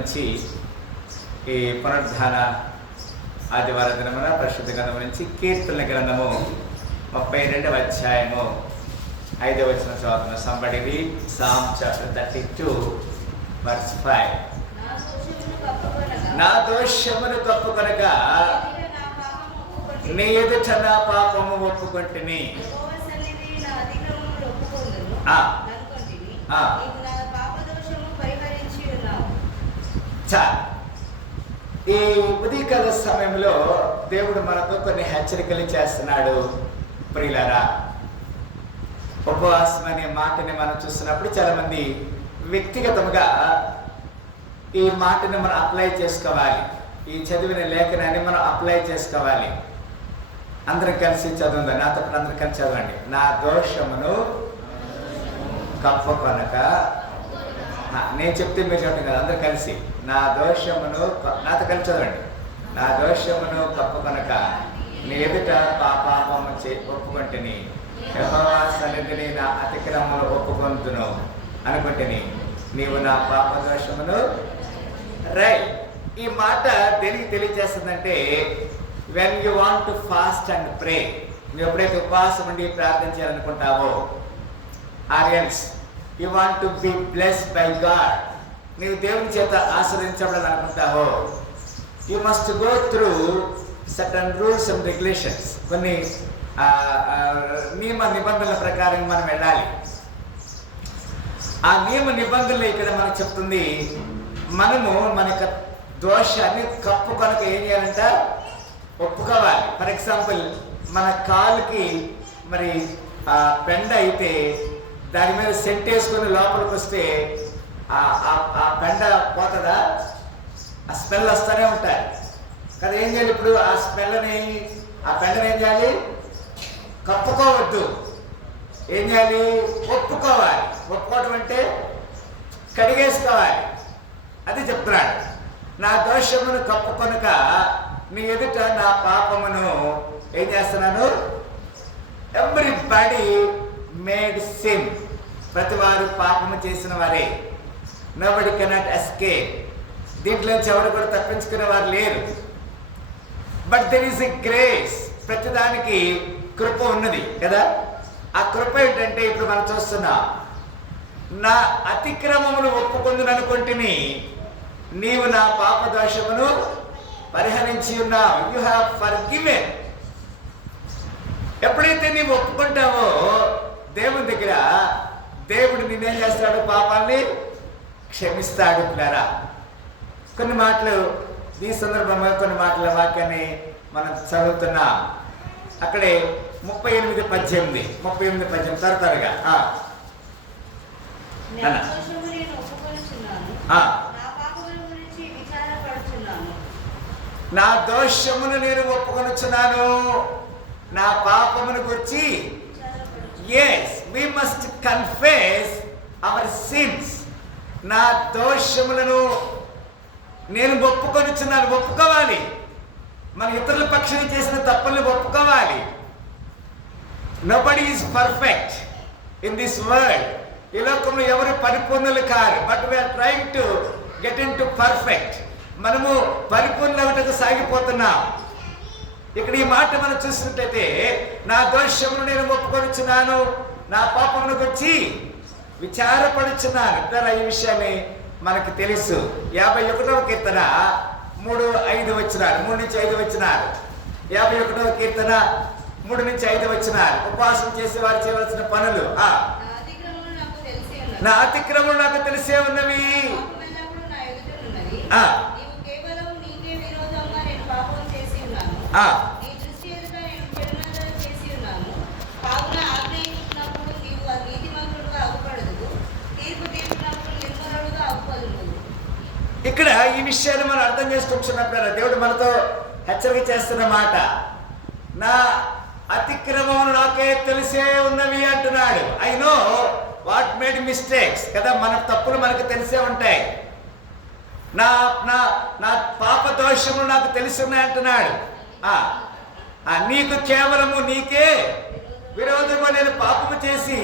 నుంచి ఈ పునరుద్ధాన ఆదివార దినమున పరిశుద్ధ గ్రంథం నుంచి కీర్తన గ్రంథము ముప్పై రెండవ అధ్యాయము ఐదవ వచ్చిన చదువుతున్న సంబడివి psalm chapter thirty two verse five నా దోషమును కప్పుకొనగా, నా ఎదుట నా పాపము ఒప్పుకొంటిని. నీ ఎదుట నా పాపము ఒప్పుకొంటిని యెహోవా సన్నిధి నా అతిక్రమములు ఒప్పుకొందును. ఆ. అనుకొంటిని. ఆ. నీవు నా పాపదోషము పరిహరించి ఉన్నావు. చాలు ఈ ఉదయకాల సమయంలో దేవుడు మనతో కొన్ని హెచ్చరికలు చేస్తున్నాడు. ప్రియులరా ఉపవాసం అనే మాటని మనం చూస్తున్నప్పుడు చాలా మంది వ్యక్తిగతంగా ఈ మాటని మనం అప్లై చేసుకోవాలి. ఈ చదివిన లేఖనాన్ని మనం అప్లై చేసుకోవాలి. అందరం కలిసి చదువుందా. నాతో అందరం కలిసి చదవండి. నా దోషమును కప్పకొనక నేను చెప్తే మీరు చెప్పండి కదా అందరు కలిసి. నా దోషమును నాతో కలిసి చదవండి. నా దోషమును తప్పుకొనక నీ ఎదుట పాపాపము చే ఒప్పుకుంటుని యహోవా సన్నిధిని నా అతిక్రమములు ఒప్పుకొందును అనుకుంటుని నీవు నా పాప దోషమును రై. ఈ మాట దేనికి తెలియజేస్తుందంటే when you want to fast and pray నువ్వు ఎప్పుడైతే ఉపవాసం ఉండి ప్రార్థన చేయాలనుకుంటావో Aryans you want to be bless by God నీవు దేవుని చేత ఆశ్రయించబడాలనుకుంటావో? You you must go through certain rules and regulations కొన్ని నియమ నిబంధనల ప్రకారం మనం వెళ్ళాలి. ఆ నియమ నిబంధనలు ఇక్కడ మనకు చెప్తుంది మనము మన యొక్క దోషాన్ని కప్పు కొనక ఏం చేయాలంట? ఒప్పుకోవాలి. ఫర్ ఎగ్జాంపుల్ మన కాలుకి మరి పెండ అయితే దాని మీద సెంట్ వేసుకొని లోపలికి వస్తే ఆ ఆ- పెండ పోతుందా? ఆ స్మెల్ వస్తూనే ఉంటాయి. కదా ఏం చేయాలి ఇప్పుడు? ఆ స్మెల్ని ఆ పెండని ఏం చేయాలి? కప్పుకోవద్దు. ఏం చేయాలి? ఒప్పుకోవాలి. ఒప్పుకోవటం అంటే కడిగేసుకోవాలి. అది చెప్తున్నాడు. నా దోషమును కప్పుకొనుక నీ ఎదుట నా పాపమును ఏం చేస్తున్నాను? ఎవ్రీబడి మేడ్ సేమ్ ప్రతి వారు పాపము చేసిన వారే. నోబడి కెనాట్ ఎస్కేప్ దీంట్లోంచి ఎవరు కూడా తప్పించుకునే వారు లేరు. But there is a grace ప్రతిదానికి కృప ఉన్నది కదా? ఆ కృప ఏంటంటే ఇప్పుడు మనం చూస్తున్నాం. నా అతిక్రమమును ఒప్పుకుందిననుకుంటుని నీవు నా పాప దోషమును పరిహరించి ఉన్నావు. యు హ్యావ్ ఫర్ గివెన్ ఎప్పుడైతే నీవు ఒప్పుకుంటావో దేవుని దగ్గర దేవుడు నిన్నేం చేస్తాడు పాపాన్ని క్షమిస్తాడు పిల్లరా. కొన్ని మాటలు ఈ సందర్భంగా కొన్ని మాటల వాక్యాన్ని మనం చదువుతున్నాం. అక్కడే ముప్పై ఎనిమిది పద్దెనిమిది ముప్పై ఎనిమిది పద్దెనిమిది తరతరగా నా దోషమును నేను ఒప్పుకొనుచున్నాను. నా పాపమును గురించి yes we must confess our sins నా దోషములను నేను ఒప్పుకొనిచున్నాను ఒప్పుకోవాలి. మన ఇతరుల పక్షాన్ని చేసిన తప్పుల్ని ఒప్పుకోవాలి. Nobody is perfect in this world ఈ లోకంలో ఎవరు పరిపూర్ణులు car but we are trying to get in to perfect మనము పరిపూర్ణకు సాగిపోతున్నాం. ఇక్కడ ఈ మాట మనం చూసినట్లయితే నా దోషమును నేను ఒప్పుకొనిచున్నాను నా పాపమును గురించి విచారపడుచున్నాను ఇద్దరు ఈ విషయాన్ని మనకు తెలుసు. యాభై ఒకటవ కీర్తన మూడు ఐదు వచ్చినారు. మూడు నుంచి ఐదు వచ్చినారు. యాభై ఒకటవ కీర్తన మూడు నుంచి ఐదు వచ్చినారు. ఉపవాసం చేసే వారు చేయవలసిన పనులు ఆ? నా అతిక్రమం నాకు తెలిసే ఉన్నవి. ఆ. ఇక్కడ ఈ విషయాన్ని మనం అర్థం చేసుకుంటున్నప్పుడు దేవుడు మనతో హెచ్చరిక చేస్తున్న మాట నా అతిక్రమములు నాకే తెలిసే ఉన్నవి అంటున్నాడు. I know what made mistakes కదా? మన తప్పులు మనకు తెలిసే ఉంటాయి. నా నా నా పాప దోషములు నాకు తెలిసి ఉన్నాయి అంటున్నాడు నీకు కేవలము నీకే విరోధము నేను పాపము చేసి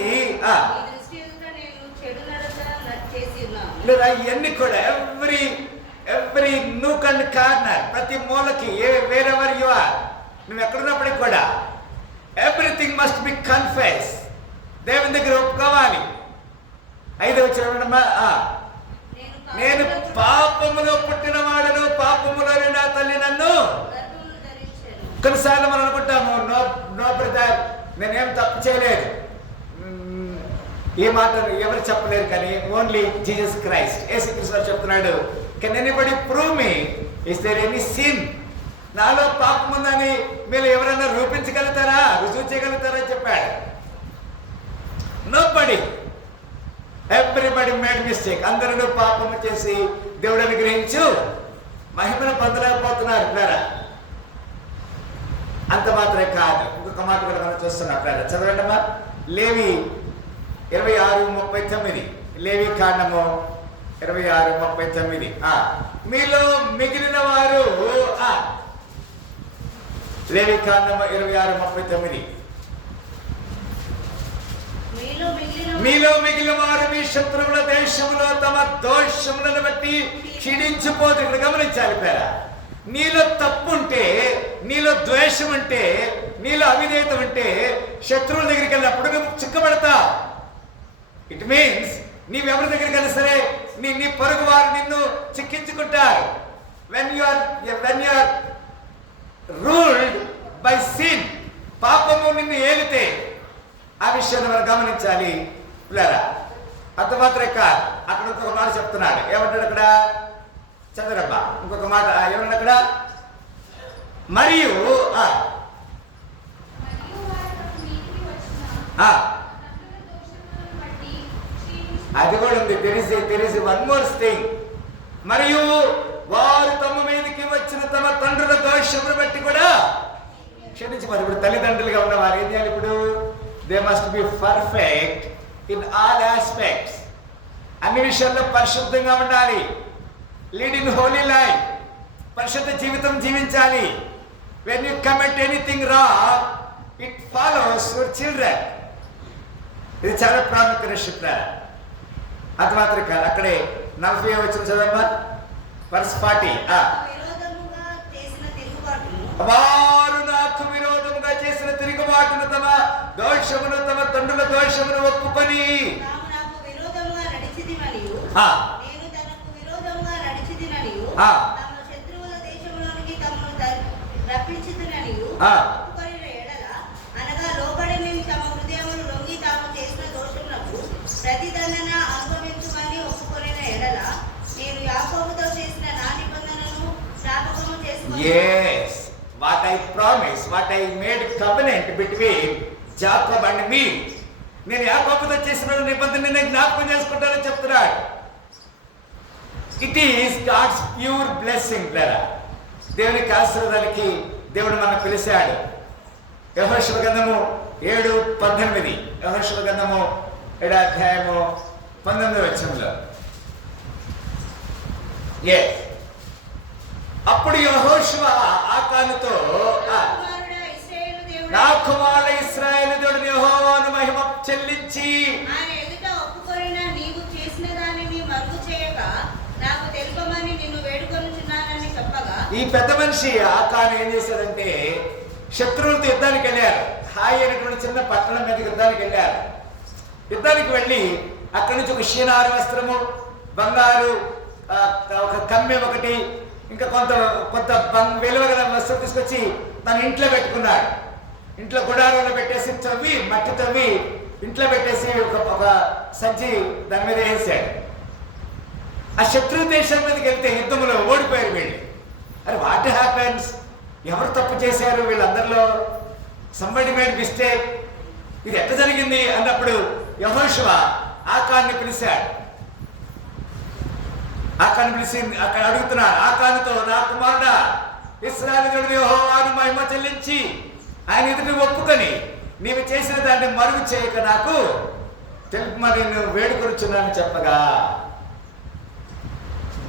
లేదా ఇవన్నీ కూడా ఎవ్రీ నూక్ అండ్ కార్నర్ ప్రతి మూలకి ఏ వేరెవర్ యు ఆర్ నువ్వు ఎక్కడున్నప్పటికి కూడా ఎవ్రీథింగ్ మస్ట్ బి కన్ఫెస్ దేవుని దగ్గర ఒప్పుకోవాలి. ఐదవ చూడమ్మా నేను పాపములో పుట్టిన వాడను పాపములోనే నా తల్లి నన్ను. కొన్నిసార్లు మనం అనుకుంటాము నో నో బ్రదర్ నేనేం తప్పు చేయలేదు. ఈ మాట ఎవరు చెప్పలేరు కానీ ఓన్లీ జీసస్ క్రైస్ట్ యేసుక్రీస్తు చెప్తున్నాడు can anybody prove me is there any sin నాలో పాపం ఉందని మీరు ఎవరైనా రూపించగలుగుతారా? రుజువు చేయగలుగుతారా? అని చెప్పాడు. నో బడి ఎవ్రీబడి మేడ్ మిస్టేక్ అందరూ పాపం చేసి దేవుడు అనుగ్రహించు. మహిమను పొందలేకపోతున్నారు పిల్లరా అంత మాత్రమే కాదు. ఇంకొక మాట కూడా మనం చూస్తున్నాం చదవండమ్మా. లేవి ఇరవై ఆరు ముప్పై తొమ్మిది. లేవి కాండము ఇరవై ఆరు ముప్పై తొమ్మిది. ఆ, మీలో మిగిలిన వారు ఆ, లేవి కాండము ఇరవై ఆరు ముప్పై తొమ్మిది. మీలో మిగిలిన వారు మీ శత్రువుల దేశంలో తమ దోషములను బట్టి క్షీణించిపోదు. ఇక్కడ గమనించాలి పేర. నీలో తప్పు ఉంటే నీలో ద్వేషం ఉంటే నీలో అవిధేయత ఉంటే శత్రువుల దగ్గరికి వెళ్ళినప్పుడు నువ్వు చిక్కబడతావు. ఇట్ మీన్స్ నీవెవరి దగ్గరికి వెళ్ళినా సరే నీ నీ పొరుగు వారు నిన్ను చిక్కించుకుంటారు. When you are when you are ruled by sin పాపము నిన్ను ఏలితే ఆ విషయాన్ని మనం గమనించాలి. పిల్లరా అంత మాత్రమే కాదు. అక్కడ ఇంకొక మాట చెప్తున్నాడు. ఏమంటాడు అక్కడ? చంద్రబ్బా ఇంకొక మాట ఏమన్నాడు అక్కడ? మరియు ఆ, మరియు వారు మీదికి వచ్చిన ఆ, తండ్రుల దోషములను బట్టి క్షీణించు అది కూడా ఉంది. తెలిసి తెలిసి వన్ మోర్ థింగ్ మరియు వారు తమ మీదకి వచ్చిన తమ తండ్రుల దోషములు బట్టి కూడా క్షమించి మరి ఇప్పుడు తల్లిదండ్రులుగా ఉన్న వారు ఏం చేయాలి ఇప్పుడు? They must be perfect in all aspects అన్ని విషయాల్లో పరిశుద్ధంగా ఉండాలి. లీడ్ ఇన్ హోలీ లైఫ్ పరిశుద్ధ జీవితం జీవించాలి. వెన్ యూ కమిట్ ఎనీథింగ్ రా ఇట్ ఫాలోస్ యువర్ చిల్డ్రన్ ఇది చాలా ప్రాముఖ్యమైన శిక్ష అది మాత్రం కాదు అక్కడే నలభై వచ్చిన చదవమ్మా వర్స్ ఫార్టీ వారు నాకు విరోధముగా చేసిన తిరుగుబాటును తమ దోషమును తమ తండ్రుల దోషమును ఒప్పుకొని. ఆ. Yes, what I what I promise what I between Jacob between me. నేను యాకోబుతో చేసిన నిబంధన నేను జ్ఞాపకం చేసుకుంటానని చెప్తున్నాడు. It is God's pure blessing బ్లరా దేవునికి ఆశీర్వాదానికి దేవుడు మనం పిలిచాడు. యహోశివ గంధము ఏడు పద్దెనిమిది. యహోశివ గంధము ఏడు అధ్యాయము పంతొమ్మిది వచ్చంలో ఏ అప్పుడు యహోశివ ఆకానుతో కుమారుడా దేవుడా, నా కుమారుల ఇస్రాయేల్ దేవుడిని యెహోవాను మహిమ చెల్లించి ఈ పెద్ద మనిషి ఆకాను ఏం చేశాడంటే శత్రువులతో యుద్ధానికి వెళ్ళారు. హాయి అనేటువంటి చిన్న పట్టణం మీద యుద్ధానికి వెళ్ళారు. యుద్ధానికి వెళ్ళి అక్కడి నుంచి ఒక షీనారు వస్త్రము బంగారు ఒక కమ్మె ఒకటి ఇంకా కొంత కొంత బంగ్ విలువ గల వస్తువు తీసుకొచ్చి తన ఇంట్లో పెట్టుకున్నాడు ఇంట్లో గుడారంలో పెట్టేసి తవ్వి మట్టి తవ్వి ఇంట్లో పెట్టేసి ఒక ఒక సంచి దాని మీద వేసాడు ఆ శత్రు దేశం మీదకి వెళ్తే యుద్ధంలో ఓడిపోయారు వీళ్ళు. అరే వాట్ హ్యాపెన్స్ ఎవరు తప్పు చేశారు వీళ్ళందరిలో? సంబడి మేడ్ మిస్టేక్ ఇది ఎట్లా జరిగింది? అన్నప్పుడు యహోశివ ఆకాన్ని పిలిచాడు. ఆకాన్ని పిలిచి అక్కడ అడుగుతున్నాడు ఆకానితో నా కుమారుడా ఇస్రాయలు యహోవాను మహిమ చెల్లించి ఆయన ఎదుటి ఒప్పుకొని నీవు చేసిన దాన్ని మరుగు చేయక నాకు తెలుపమని నేను వేడుకొరుచున్నాను చెప్పగా.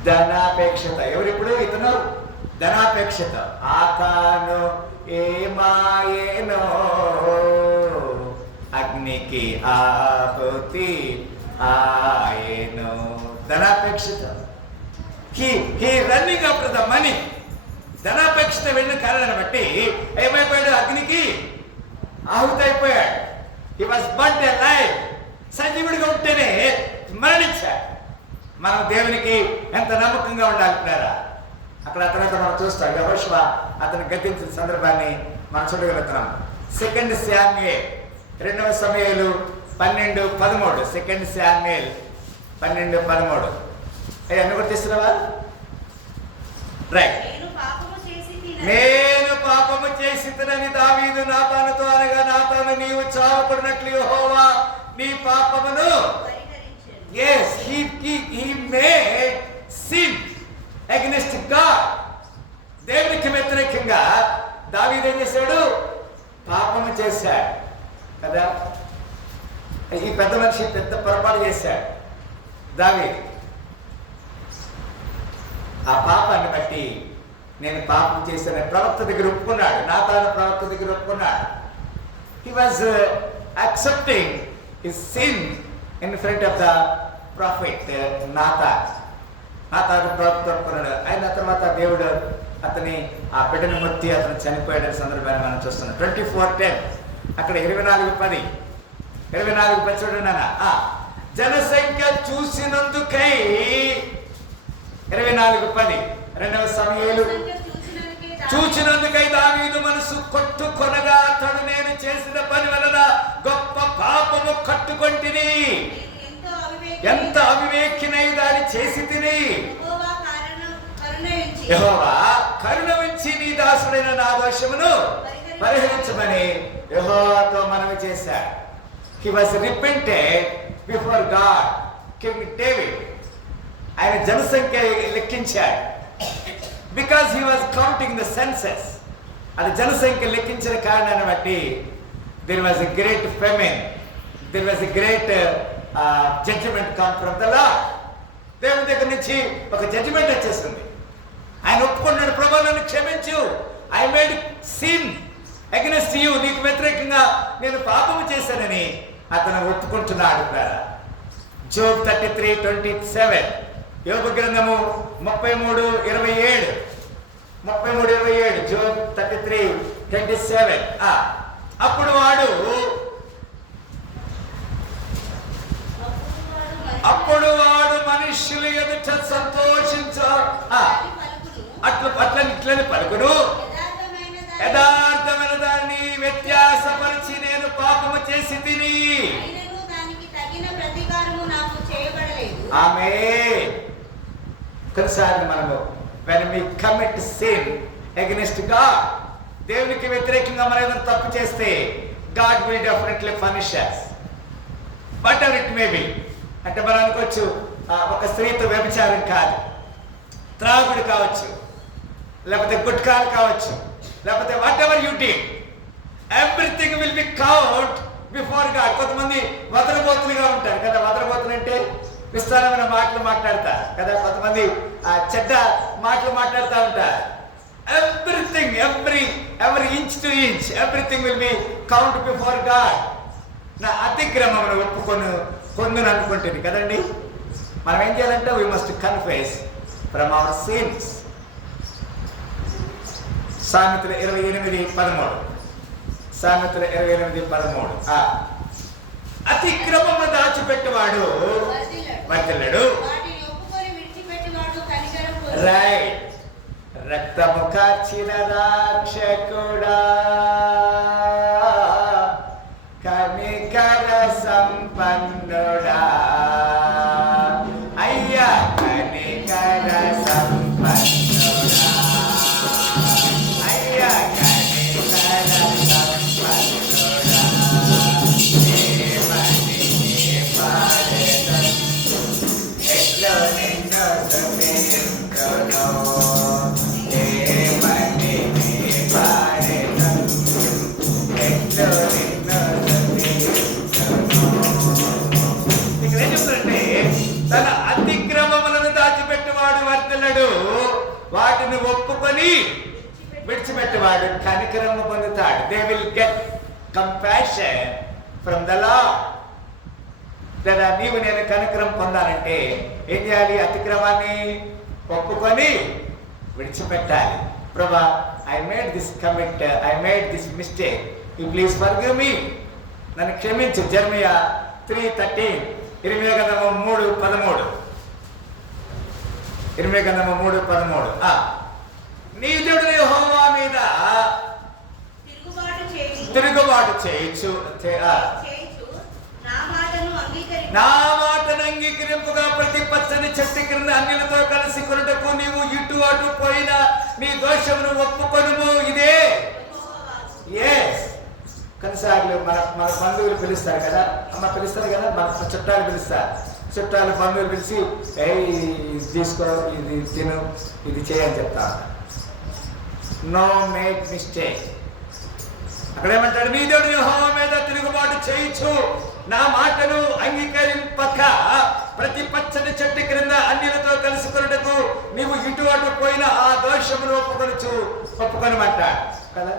ధనాపేక్షత. ఎవరిప్పుడు ఇతను ధనాపేక్షత. ఆకాను ఏమాయేనో అగ్నికి ఆహుతి ఆయను. ధనాపేక్షత. He he running after the money ధనాపేక్షత వెళ్ళిన కారణాన్ని బట్టి ఏమైపోయాడు? అగ్నికి ఆహుతైపోయాడు. He was but a life సజీవుడిగా ఉంటేనే మరణించాడు. మనం దేవునికి ఎంత నమ్మకంగా ఉండాలంటున్నారా అక్కడ తర్వాత మనం చూస్తాం. యహోష్వ అతను గతించిన సందర్భాన్ని మనం చూడగలుగుతున్నాం. సెకండ్ శామ్యుయల్ రెండవ సమయాలు పన్నెండు పదమూడు. సెకండ్ శామ్యుయల్ పన్నెండు పదమూడు. అయ్యి అన్ని కూడా తీస్తున్నావా రైట్ నేను పాపము చేసి తినను. నేను పాపము చేసితనని దావీదు నాతానుతో అనగా నాతాను నీవు చావకుడినట్లు యెహోవా నీ పాపమును పరిహరించెను. yes he he he made sin against god. దేవునికి వ్యతిరేకంగా దావీదు ఏం చేశాడు? పాపము చేశాడు. కదా? ఈ పెద్ద మనిషి పెద్ద పొరపాటు చేశాడు. దావీదు. ఆ పాపాన్ని బట్టి నేను పాపం చేసిన ప్రవక్త దగ్గర ఒప్పుకున్నాడు నా తాను ప్రవక్త దగ్గర ఒప్పుకున్నాడు. He was accepting his sin in front of the prophet నాత నాతాను ప్రవక్త ఒప్పుకున్నాడు. అయిన తర్వాత దేవుడు అతని ఆ బిడ్డను మొత్తి అతను చనిపోయాడని సందర్భాన్ని మనం చూస్తున్నాం. ట్వంటీ ఫోర్ టెన్ అక్కడ ఇరవై నాలుగు పది. ఇరవై నాలుగు పది చూడండి నాన్న. ఆ జనసంఖ్య చూసినందుకై ఇరవై నాలుగు పది రెండవ సమయాలు. చూచినందుకై దావీదు మనసు కొట్టుకొనగా అతడు నేను చేసిన పని వలన గొప్ప పాపము కట్టుకొంటిని. ఎంత అవివేకినై దాన్ని చేసి తిని. యహోవా కరుణ ఉంచి నీ దాసుడైన నా దోషమును పరిహరించమని యహోవాతో మనవి చేశారు he was repented before God king David ఆయన జనసంఖ్య లెక్కించాడు. Because he was counting the census అది జనసంఖ్య లెక్కించిన కారణాన్ని బట్టి there was a great famine there was a great judgement can from the లా దేవుని దగ్గర నుంచి ఒక జడ్జిమెంట్ వచ్చేసింది. ఆయన ఒప్పుకున్నాడు ప్రభా నన్ను క్షమించు. I made sin against you నీకు వ్యతిరేకంగా నేను పాపము చేశానని అతను ఒప్పుకుంటున్నాడు Job thirty three twenty seven యోగ గ్రంథము ముప్పై మూడు ఇరవై ఏడు. ముప్పై మూడు ఇరవై ఏడు Job thirty three twenty seven. అప్పుడు వాడు అప్పుడు వాడు మనుష్యులు ఎదుట సంతోషించ అట్లు అట్లని ఇట్లని పలుకును యథార్థమైన దాని యథార్థమైన దాన్ని వ్యత్యాసపరిచి నేను పాపము చేసి తిని. అయినను తెలుసా తగిన మనము when me commit same against God దేవునికి వ్యతిరేకంగా మనం ఏదైనా తప్పు చేస్తే God will definitely punish us but our it may be అంటే మనం అనుకోవచ్చు ఆ, ఒక స్త్రీతో వ్యభిచారం కాదు. త్రాగుడు కావచ్చు లేకపోతే గుట్కాలు కావచ్చు లేకపోతే whatever you do everything will be count before God కొంతమంది వదలబోతులుగా ఉంటారు కదా వదలబోతులు అంటే విస్తారమైన మాటలు మాట్లాడతా. కదా కొంతమంది ఆ చెడ్డ మాటలు మాట్లాడుతూ ఉంటారు everything every every inch to inch everything will be count before God నా అతిక్రమమును ఒప్పుకొని పొందును అనుకుంటుంది కదండి? మనం ఏం చేయాలంటే we must confess from our sins సామెతలు ఇరవై ఎనిమిది పదమూడు. సామెతలు ఇరవై ఎనిమిది పదమూడు. అతిక్రమము దాచిపెట్టువాడు. వర్తిల్లడు. రైట్. రక్తము కార్చిన రాక్షకుడా. కనికర సంపన్నుడా. విడిచిపెట్టేవాడు కనికరము పొందుతాడు. They will get compassion from the law లేదా నీవు నేను కనికరం పొందాలంటే ఏం చేయాలి? అతిక్రమాన్ని ఒప్పుకొని విడిచిపెట్టాలి. ప్రభా I made this commit I made this mistake you please forgive me నన్ను క్షమించు. జర్మియా త్రీ థర్టీన్ ఇరవై గంధము మూడు పదమూడు. ఇరవై గంధము మూడు పదమూడు. ఆ. నీ దేవుడు హోమా మీద తిరుగుబాటు చేయి తిరుగుబాటు చేయొచ్చు నా మాటను అంగీకరింపుగా ప్రతి పచ్చని చెట్టు క్రింద అన్నిలతో కలిసి కొనుటకు నీవు ఇటు అటు పోయిన నీ దోషమును ఒప్పుకొనుము. ఇదే. ఎస్ కొన్నిసార్లు మన మన బంధువులు పిలుస్తారు కదా. అమ్మ పిలుస్తారు కదా మన చుట్టాలు పిలుస్తారు. చుట్టాలు బంధువులు పిలిచి ఏ ఇది తీసుకో ఇది తిను ఇది చేయని చెప్తా నో మేక్ మిస్టేక్ అక్కడ ఏమంటాడు మీ దేవుడు వ్యూహం మీద తిరుగుబాటు చేయించు. నా మాటను అంగీకరింపక ప్రతి పచ్చని చెట్టు క్రింద అన్యులతో కలుసుకున్నటకు నీవు ఇటు అటు పోయిన ఆ దోషమును ఒప్పుకొనచ్చు ఒప్పుకొనమంటాడు. కదా?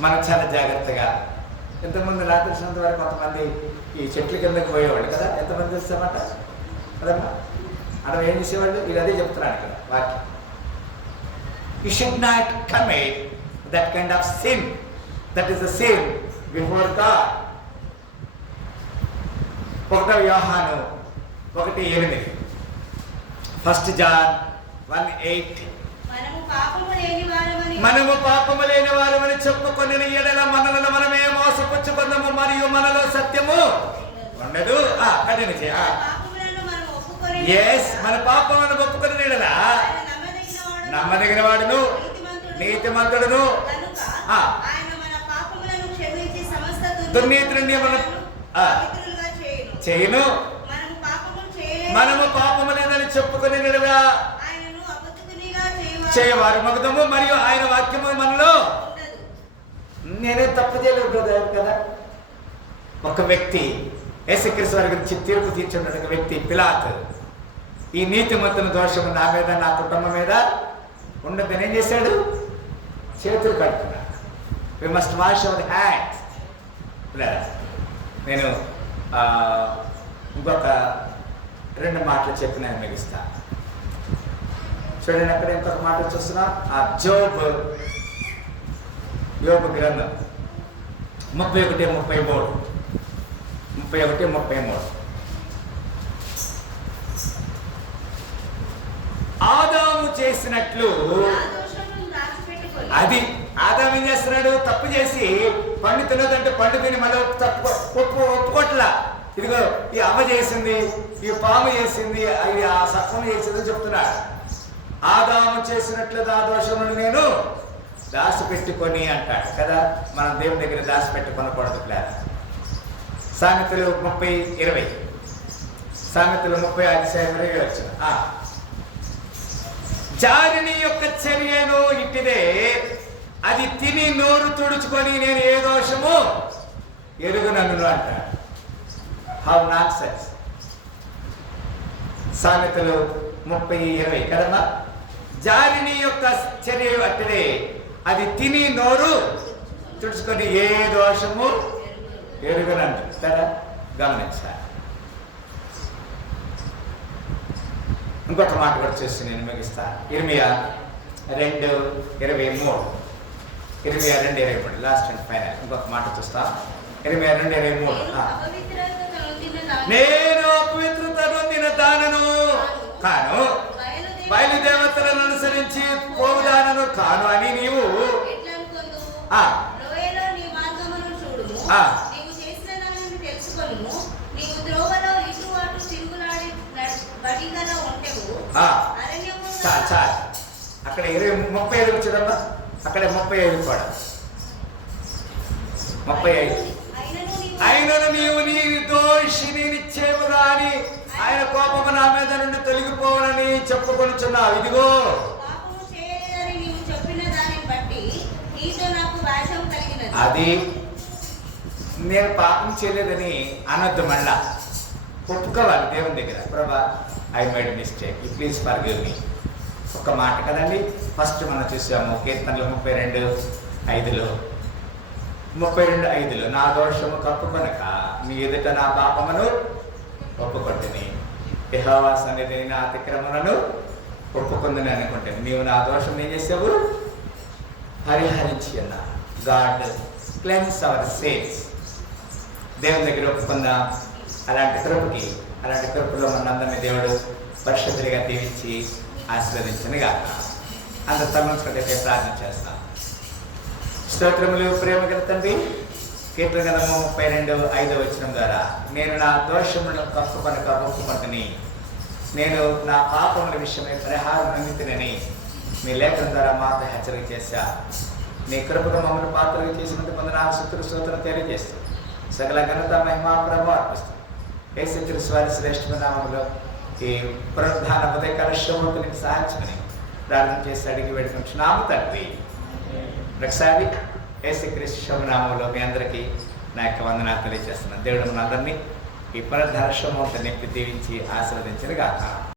మనం చాలా జాగ్రత్తగా. ఇంతకుముందు నాకు తెలిసినంత వరకు కొంతమంది ఈ చెట్ల కిందకి పోయేవాళ్ళు కదా? ఎంతమంది తెలుసామాట కదమ్మా? మనం ఏం చేసేవాళ్ళు? వీళ్ళు అదే చెప్తున్నాడు కదా వాక్యం. You should not commit that kind of sin. That is a sin before God. ఒకటో యోహాను ఒకటి ఎనిమిది. ఫస్ట్ జాన్ వన్ ఎయిట్ మనము పాపము లేని వారమని. లేని వారమని చెప్పుకొని ఎడల మనలను మనమే మోసపుచ్చుకుందాము మరియు మనలో సత్యము ఉండదు. ఆ కంటిన్యూ చేయ ఎస్ మన పాపములను ఒప్పుకొని ఎడల. నమ్మదగిన వాడును నీతిమంతుడు, నీతిమంతుడును దుర్నీతి నుండి మన- చేయును. మనము పాపము లేదని చెప్పుకుని చేయవారు. మగుదము మరియు ఆయన వాక్యము మనలో నేనే తప్పు చేయలేదు బ్రదర్ కదా? ఒక వ్యక్తి యేసుక్రీస్తు వారి గురించి తీర్పు తీర్చున్న వ్యక్తి పిలాత్. ఈ నీతిమంతుని దోషము నా మీద నా కుటుంబం మీద ఉండదని ఏం చేశాడు? చేతులు కడుతున్నాడు we must wash our hands నేను ఇంకొక రెండు మాటలు చెప్పి నేను మిగిస్తా చూడండి అక్కడ ఇంకొక మాట చూస్తున్నా. ఆ జోబ్ యోగ గ్రంథం. ముప్పై ఒకటి ముప్పై మూడు. ముప్పై ఒకటి ముప్పై మూడు ఆదాము చేసినట్లు. అది ఆదాం ఏం చేస్తున్నాడు? తప్పు చేసి పండు తినదంటే పండు తిని మళ్ళీ తప్పు ఒప్పు ఒప్పుకోట్లా. ఇదిగో ఈ అమ్మ చేసింది ఈ పాము చేసింది ఇది ఆ సత్వం చేసిందని చెప్తున్నాడు. ఆదాము చేసినట్లు ఆ దోషమును నేను దాచిపెట్టుకొని అంటాడు. కదా మనం దేవుని దగ్గర దాచిపెట్టుకొనకూడదు ప్లాన్ సామెతలు ముప్పై ఇరవై. సామెతలు ముప్పై ఐదు శాతం ఇరవై వచ్చిన. జారిని యొక్క చర్యను ఇట్టిదే. అది తిని నోరు తుడుచుకొని నేను ఏ దోషము? ఎరుగునన్ను అంటాడు. హౌ నాట్ సెన్స్ సామెతలు ముప్పై ఇరవై కదమ్మా? జారిని యొక్క చర్య అట్టిదే. అది తిని నోరు తుడుచుకొని ఏ దోషము? ఎరుగునన్ను కదా గమనించాలి. ఇంకొక మాట కూడా చేసి నేను ముగిస్తా. ఇరవై రెండు ఇరవై మూడు. ఇరవై రెండు ఇరవై మూడు. లాస్ట్ అండ్ ఫైనల్ ఇంకొక మాట చూస్తా. ఇరవై రెండు ఇరవై మూడు. నేను. అపవిత్రత నొందిన దాన్ని. కాను. బయలుదేవతలను అనుసరించి పోవుదానను కాను అని నీవు ఎట్లా అనుకొందువు? ఆ. లోయలో నీ మార్గమును చూడుము. ఆ. నీవు చేసిన దానిని తెలుసుకొనుము. నీవు త్రోవలో ఇటు అటు తిరుగులాడి నడ్- బడిగల ఒంటెవు. ఆ. అరణ్యమున చాలు చాలు అక్కడ ఇరవై ముప్పై ఐదు వచ్చిందమ్మా. అక్కడ ముప్పై ఐదు కూడా. ముప్పై ఐదు. అయినను నీవు- ఆయనను నీవు నీ దోషిని నిశ్చయము గాని ఆయన కోపము నా మీద నుండి తొలగిపోవనని చెప్పుకొనుచున్నావు ఇదిగో. అది నేను పాపం చేయలేదని అనొద్దు మళ్ళా. ఒప్పుకోవాలి దేవుని దగ్గర. ప్రభా I made mistake you please forgive me ఒక మాట కదండి? ఫస్ట్ మనం చూసాము కీర్తనలు ముప్పై రెండు ఐదులో. ముప్పై రెండు ఐదులో. నా దోషము కప్పుకొనక మీ ఎదుట నా పాపమును ఒప్పుకొట్టిని యెహోవా అనేది నా అతిక్రమణను ఒప్పుకుందని అనుకుంటాను నీవు నా దోషం ఏం చేసావు? పరిహరించి అన్న. God cleanse our sales. దేవుని దగ్గర ఒప్పుకుందాం అలాంటి కృపకి అలాంటి కృపలో మనందరినీ దేవుడు పరిశుద్ధులుగా దీవించి ఆశీర్వదించనుగా అందరు తలంచుకుంటే ప్రార్థన చేస్తాం. స్తోత్రములు ప్రేమ గల తండ్రి కీర్తన గణము ముప్పై రెండు ఐదో వచ్చిన ద్వారా. నేను నా దోషములను కప్పుకొనక ఒప్పుకుంటుని. నేను నా పాపముల విషయమై పరిహారం నిమిత్తునని మీ లేఖనం ద్వారా మాతో హెచ్చరిక చేశా. నీ కృపకు మమ్మల్ని పాత్రలు చేసినందుకు పొందిన నా శుద్ధులు స్తోత్రం తెలియజేస్తూ సకల ఘనత మహిమా ప్రభావం అర్పిస్తూ ఏ క్రీస్తు స్వారి శ్రేష్ఠమైన నామంలో ఈ పునరుద్ధాన ఉదయకాల శోభకునికి సహాయించమని ప్రార్థన చేసి అడిగి పెట్టుకుంటున్నాము తండ్రి. ఒకసారి ఏసుక్రీస్తు శుభనామంలో మీ అందరికీ నా యొక్క వందనాలు తెలియజేస్తున్నాను. దేవుడు మనందరినీ ఈ పునరుద్ధాన శుభంతో నింపి దీవించి ఆశీర్వదించను గాక